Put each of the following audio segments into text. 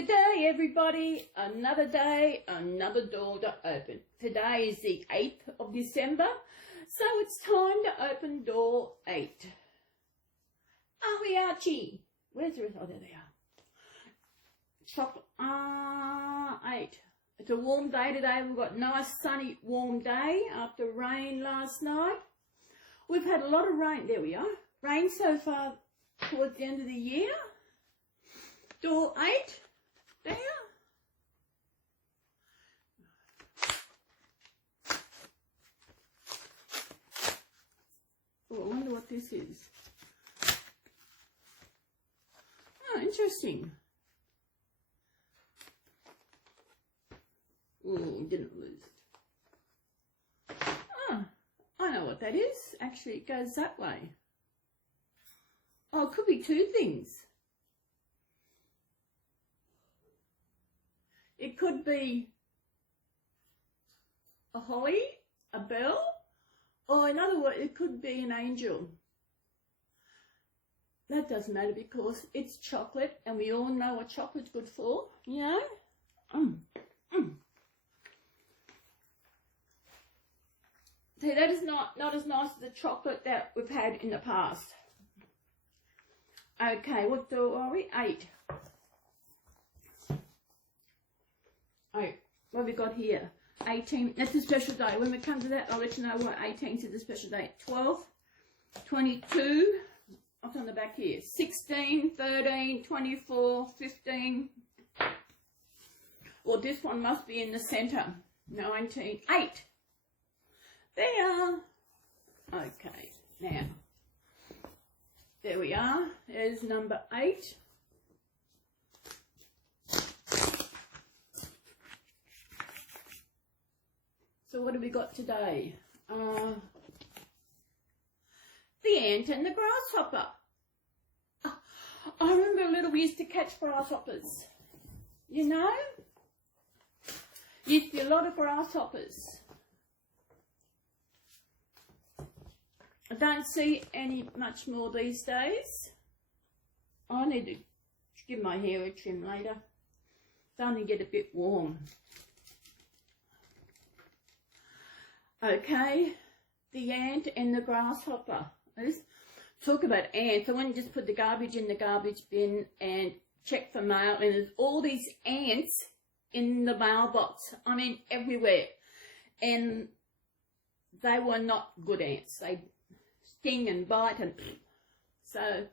Good day, everybody. Another day, another door to open. Today is the 8th of December, so it's time to open door 8. Are we, Archie? Where's the rest? Oh, there they are. Chocolate. 8. It's a warm day today. We've got a nice, sunny, warm day after rain last night. We've had a lot of rain. There we are. Rain so far towards the end of the year. Door 8. There. Oh, I wonder what this is. Oh, interesting. Oh, didn't lose it. Oh, I know what that is. Actually, it goes that way. Oh, it could be two things. It could be a holly, a bell, or in other words, it could be an angel. That doesn't matter because it's chocolate and we all know what chocolate's good for, you know? See, that is not as nice as the chocolate that we've had in the past. Okay, what door are we? 8. Oh, what have we got here? 18, that's a special day. When we come to that, I'll let you know what 18th is a special day. 12, 22, what's on the back here? 16, 13, 24, 15. Well, this one must be in the centre. 19, 8. There. Okay, now, there we are. There's number 8. So what have we got today? The ant and the grasshopper. I remember little we used to catch grasshoppers. You know? Used to be a lot of grasshoppers. I don't see any much more these days. I need to give my hair a trim later. It's only get a bit warm. Okay, the ant and the grasshopper. Let's talk about ants. I want to just put the garbage in the garbage bin and check for mail. And there's all these ants in the mailbox. I mean, everywhere. And they were not good ants. They sting and bite. And so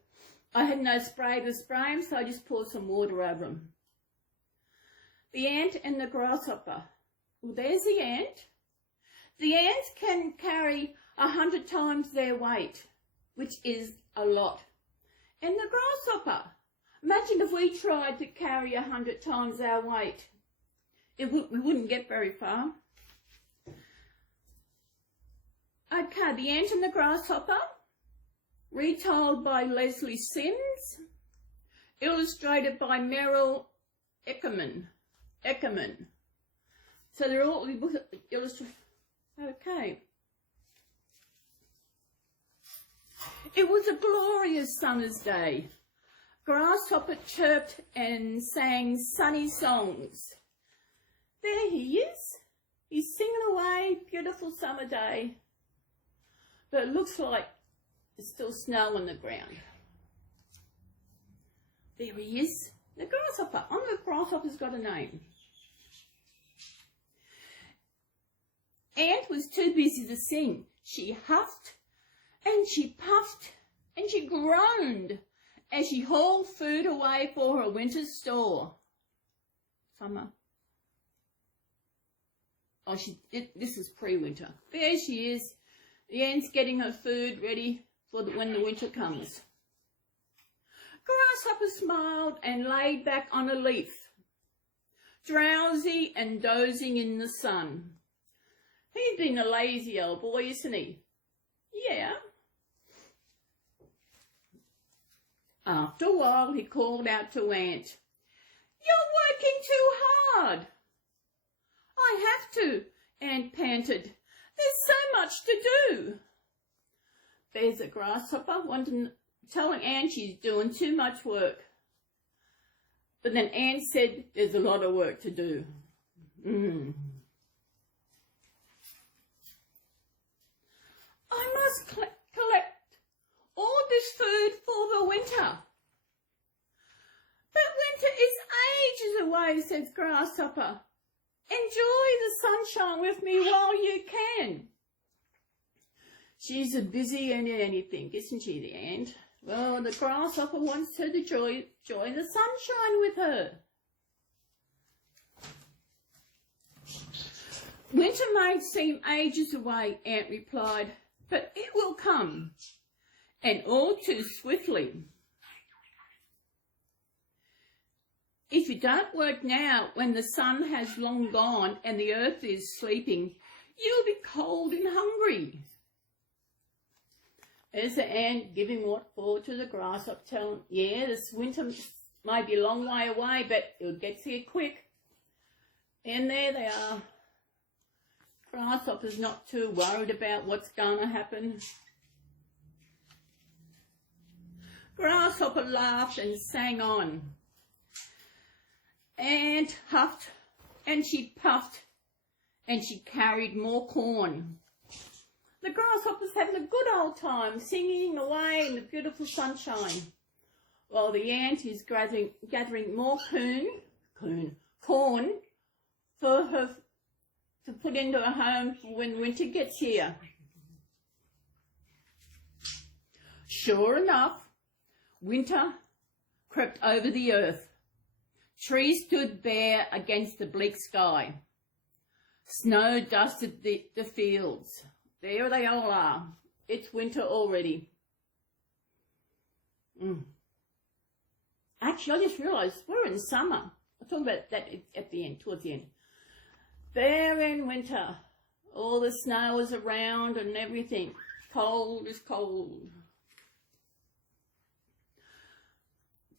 I had no spray to spray them, so I just poured some water over them. The ant and the grasshopper. Well, there's the ant. The ants can carry 100 times their weight, which is a lot. And the grasshopper, imagine if we tried to carry 100 times our weight. We wouldn't get very far. Okay, the ant and the grasshopper, retold by Leslie Sims, illustrated by Meryl Eckerman. So they're all illustrated. Okay. It was a glorious summer's day. Grasshopper chirped and sang sunny songs. There he is. He's singing away, beautiful summer day. But it looks like there's still snow on the ground. There he is, the grasshopper. I wonder if grasshopper's got a name. Ant was too busy to sing. She huffed and she puffed and she groaned as she hauled food away for her winter store. Summer. Oh, this is pre-winter. There she is. The ant's getting her food ready for when the winter comes. Grasshopper smiled and laid back on a leaf, drowsy and dozing in the sun. He's been a lazy old boy, isn't he? Yeah. After a while, he called out to Ant, "You're working too hard." "I have to," Ant panted. "There's so much to do." There's a grasshopper telling Ant she's doing too much work. But then ant said, there's a lot of work to do. I must collect all this food for the winter. But winter is ages away, says Grasshopper. Enjoy the sunshine with me while you can. She's a busy and anything, isn't she, the ant? Well, the Grasshopper wants her to join the sunshine with her. Winter may seem ages away, Ant replied, but it will come, and all too swiftly. If you don't work now, when the sun has long gone and the earth is sleeping, you'll be cold and hungry. There's the ant giving what for to the grasshopper, telling, yeah, this winter might be a long way away, but it'll get here quick. And there they are. Grasshopper's not too worried about what's going to happen. Grasshopper laughed and sang on. Ant huffed and she puffed and she carried more corn. The grasshopper's having a good old time singing away in the beautiful sunshine, while the ant is gathering more corn for her to put into a home for when winter gets here. Sure enough, winter crept over the earth. Trees stood bare against the bleak sky. Snow dusted the fields. There they all are. It's winter already. Actually, I just realised we're in summer. I'll talk about that at the end, towards the end. They're in winter. All the snow is around and everything. Cold is cold.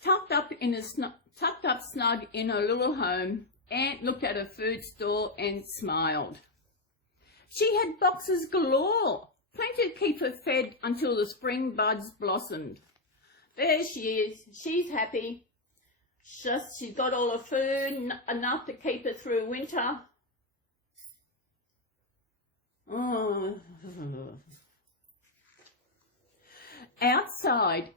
Tucked up snug in her little home, Ant looked at her food store and smiled. She had boxes galore, plenty to keep her fed until the spring buds blossomed. There she is. She's happy. She's got all her food, enough to keep her through winter. Oh. Outside,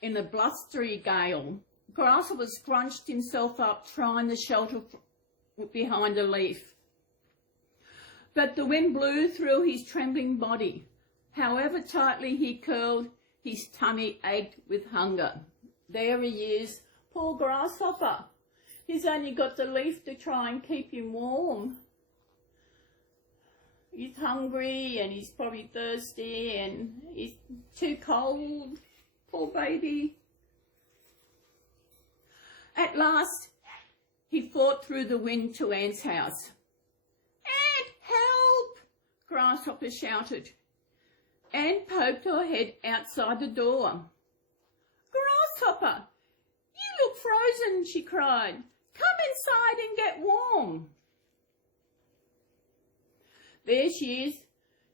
in a blustery gale, Grasshopper scrunched himself up, trying to shelter behind a leaf. But the wind blew through his trembling body. However tightly he curled, his tummy ached with hunger. There he is, poor Grasshopper. He's only got the leaf to try and keep him warm. He's hungry and he's probably thirsty and he's too cold. Poor baby. At last, he fought through the wind to Ant's house. Ant, help! Grasshopper shouted. Ant poked her head outside the door. Grasshopper, you look frozen, she cried. Come inside and get warm. There she is.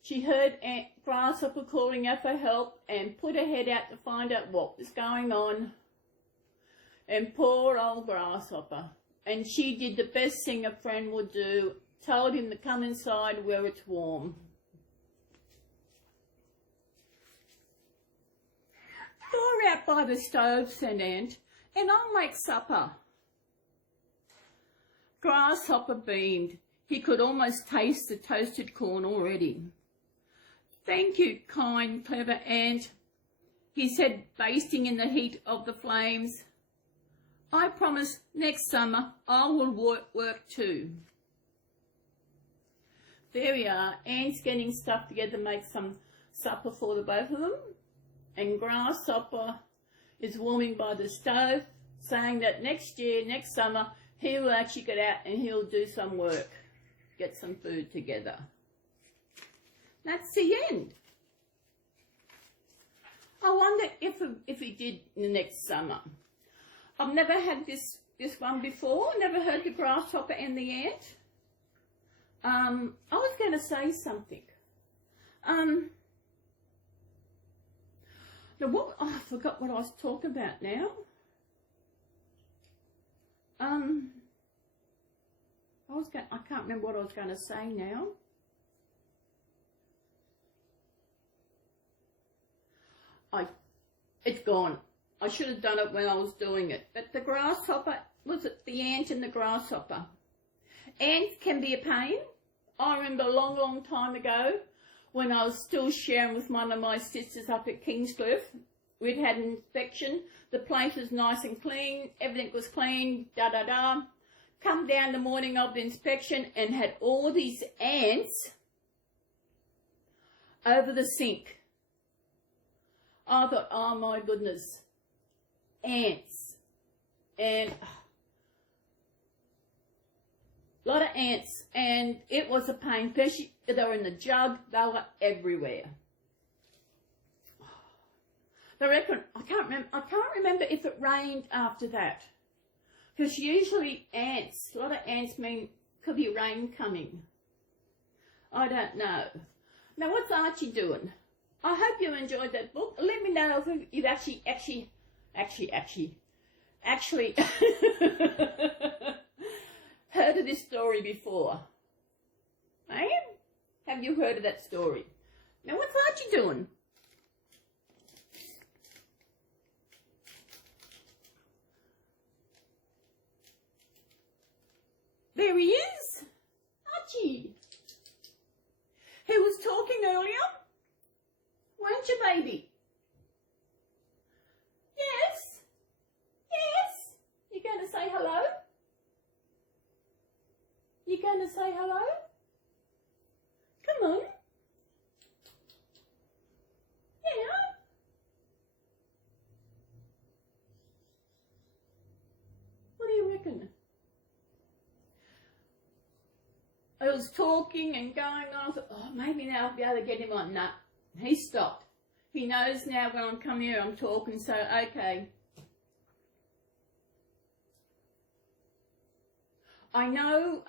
She heard Grasshopper calling out for help and put her head out to find out what was going on. And poor old Grasshopper. And she did the best thing a friend would do, told him to come inside where it's warm. Thaw out by the stove, said Ant, and I'll make supper. Grasshopper beamed. He could almost taste the toasted corn already. Thank you, kind, clever Ant, he said, basting in the heat of the flames. I promise next summer I will work too. There we are. Ant's getting stuff together to make some supper for the both of them. And Grasshopper is warming by the stove, saying that next summer, he will actually get out and he'll do some work, get some food together. That's the end. I wonder if he did in the next summer. I've never had this one before, never heard the Grasshopper and the Ant. I was going to say something. I forgot what I was talking about now. I can't remember what I was going to say now. It's gone. I should have done it when I was doing it. But the grasshopper, was it the ant and the grasshopper? Ants can be a pain. I remember a long, long time ago when I was still sharing with one of my sisters up at Kingscliff. We'd had an inspection. The place was nice and clean. Everything was clean, da-da-da. Come down the morning of the inspection and had all these ants over the sink. I thought, oh my goodness, ants. And a lot of ants. And it was a pain, especially they were in the jug. They were everywhere. I reckon, I can't remember if it rained after that. Because usually ants, a lot of ants mean could be rain coming. I don't know. Now what's Archie doing? I hope you enjoyed that book. Let me know if you've actually heard of this story before. Eh? Have you heard of that story? Now what's Archie doing? There he is, Archie. He was talking earlier, weren't you, baby? Yes, yes. You going to say hello? You going to say hello? Come on. Yeah. What do you reckon? I was talking and going on. I thought, oh, maybe now I'll be able to get him on. Nah, he stopped. He knows now when I'm coming here, I'm talking, so okay. I know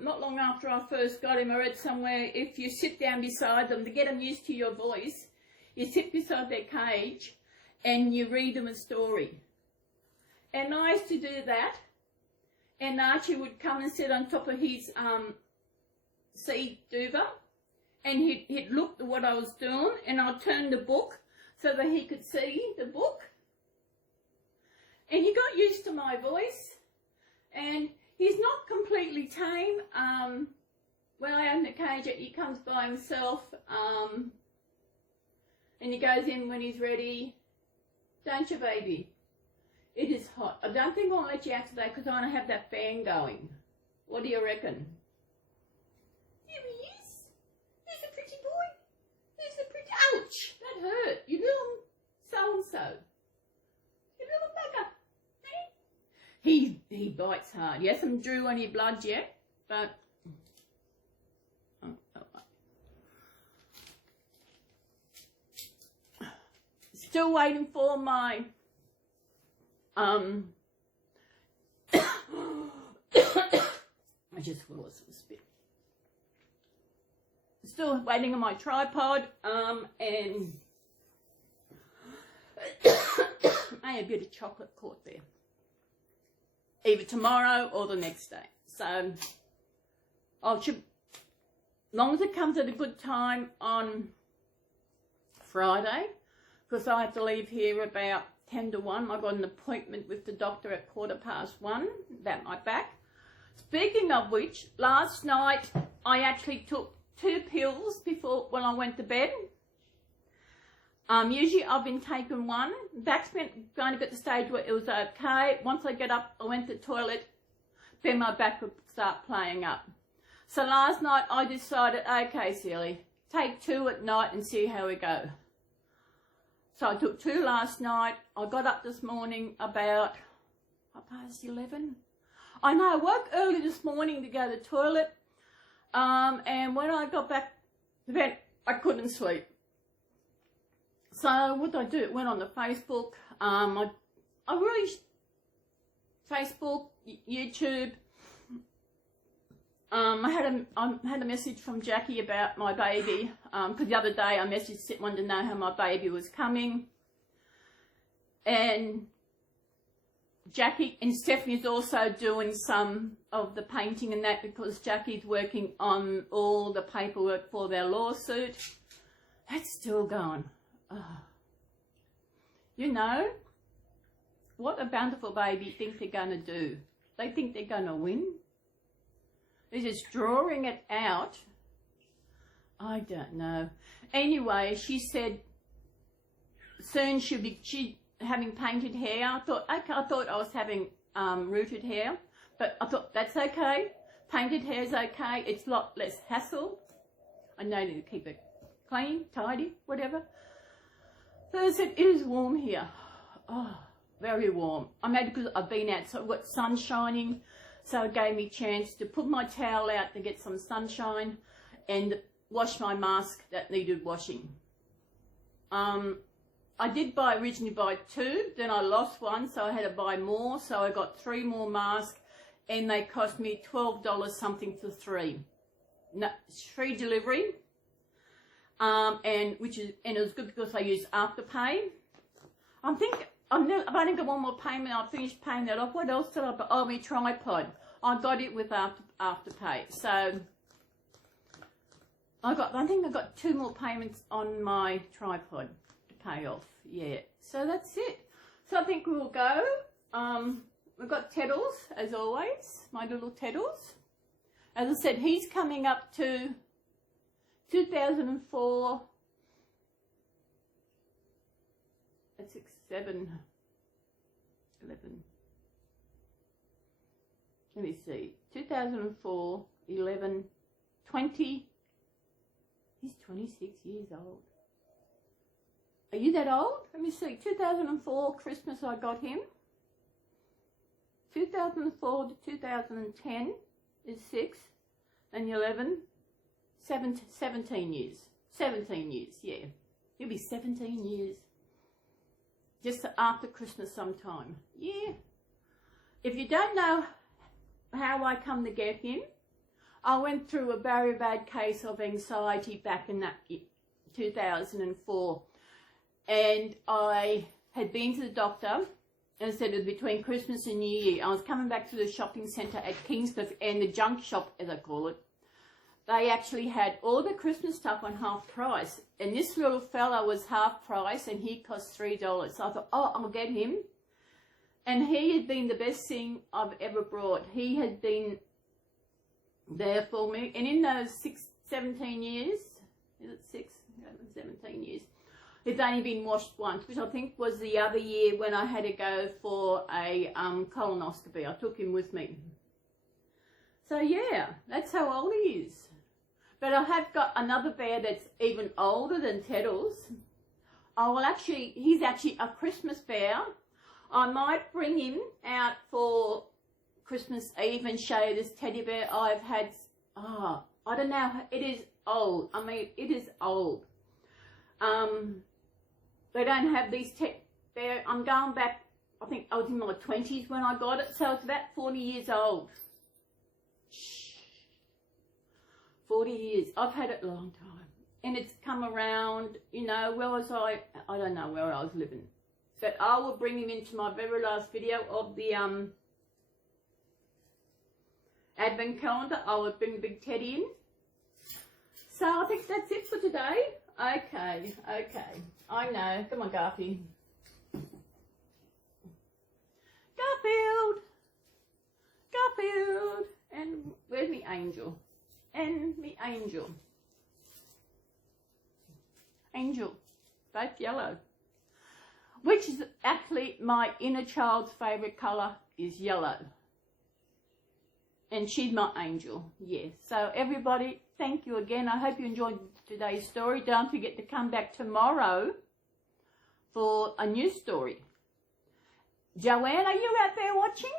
not long after I first got him, I read somewhere, if you sit down beside them, to get them used to your voice, you sit beside their cage and you read them a story. And I used to do that, and Archie would come and sit on top of his seed duver, and he'd look at what I was doing, and I'd turn the book so that he could see the book. And he got used to my voice, and he's not completely tame. When I open the cage, he comes by himself, and he goes in when he's ready. Don't you, baby? It is hot. I don't think I'll let you out today because I want to have that fan going. What do you reckon? Here he is. He's a pretty boy. He's a pretty... Ouch! That hurt. You little so-and-so. You little bugger. Hey? He bites hard. He hasn't drew any blood yet, but... Still waiting for my... I just swallowed some spit. Still waiting on my tripod, and I had a bit of chocolate caught there. Either tomorrow or the next day. So, as long as it comes at a good time on Friday, because I have to leave here about 10 to 1. I got an appointment with the doctor at 1:15 about my back. Speaking of which, last night I actually took 2 pills before when I went to bed. Usually I've been taking 1. Back's been going to get to the stage where it was okay. Once I get up, I went to the toilet, then my back would start playing up. So last night I decided, okay, Celly, take 2 at night and see how we go. So I took 2 last night. I got up this morning about 11:30. I know, I woke early this morning to go to the toilet. And when I got back to bed, I couldn't sleep. So what did I do? Went on the Facebook. I really... Facebook, YouTube. I had a message from Jackie about my baby, because the other day I messaged, wanted to know how my baby was coming, and Jackie and Stephanie's also doing some of the painting and that, because Jackie's working on all the paperwork for their lawsuit. That's still going. Oh. You know, what a bountiful baby think they're going to do. They think they're going to win. They're just drawing it out. I don't know. Anyway, she said soon she'll be having painted hair. I thought, okay, I thought I was having rooted hair, but I thought that's okay. Painted hair is okay. It's a lot less hassle. I know to keep it clean, tidy, whatever. So I said, it is warm here. Oh, very warm. I made it because I've been out, so I've got sun shining, so it gave me a chance to put my towel out to get some sunshine and wash my mask that needed washing. I did originally buy 2, then I lost one, so I had to buy more, so I got 3 more masks, and they cost me $12 something for 3. No, it's free delivery, and it was good because I used Afterpay. I think I've only got one more payment. I'll finish paying that off. What else did I buy? Oh, my tripod. I got it with Afterpay, so I think I got 2 more payments on my tripod to pay off. Yeah, so that's it. So I think we'll go. We've got Teddles, as always, my little Teddles. As I said, he's coming up to 2004. That's 6, 7, 11. Let me see. 2004, 11, 20. He's 26 years old. Are you that old? Let me see. 2004 Christmas I got him. 2004 to 2010 is 6 and 11. 17 years. 17 years, yeah. He'll be 17 years. Just after Christmas sometime. Yeah. If you don't know how I come to get him, I went through a very bad case of anxiety back in that 2004. And I had been to the doctor, and said it was between Christmas and New Year. I was coming back to the shopping centre at Kingscliff, and the junk shop, as I call it. They actually had all the Christmas stuff on half price. And this little fella was half price, and he cost $3. So I thought, oh, I'll get him. And he had been the best thing I've ever brought. He had been there for me. And in those 17 years, is it 6, 11, 17 years, it's only been washed once, which I think was the other year when I had to go for a colonoscopy. I took him with me. So yeah, that's how old he is. But I have got another bear that's even older than Teddles. He's actually a Christmas bear. I might bring him out for Christmas Eve and show you this teddy bear I've had. I don't know, it is old. I mean, it is old. They don't have these bear. I'm going back, I think I was in my 20s when I got it, so it's about 40 years old. 40 years. I've had it a long time. And it's come around, you know, where was I don't know where I was living. But I will bring him into my very last video of the Advent calendar. I will bring Big Teddy in. So I think that's it for today. Okay. I know. Come on, Garfield. Garfield. And where's me angel? And me angel. Angel. Both yellow. Which is actually my inner child's favourite colour is yellow. And she's my angel. Yes. So everybody, thank you again. I hope you enjoyed today's story. Don't forget to come back tomorrow for a new story. Joanne, are you out there watching?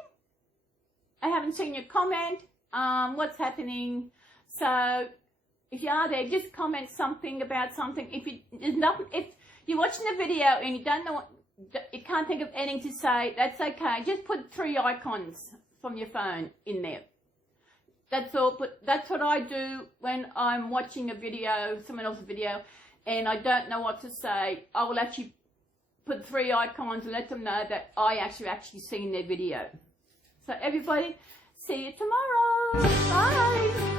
I haven't seen your comment. What's happening? So if you are there, just comment something about something. If you're watching the video and you don't know you can't think of anything to say, that's okay. Just put 3 icons from your phone in there. That's all. But that's what I do when I'm watching a video, someone else's video, and I don't know what to say. I will actually put 3 icons and let them know that I actually seen their video. So everybody, see you tomorrow. Bye.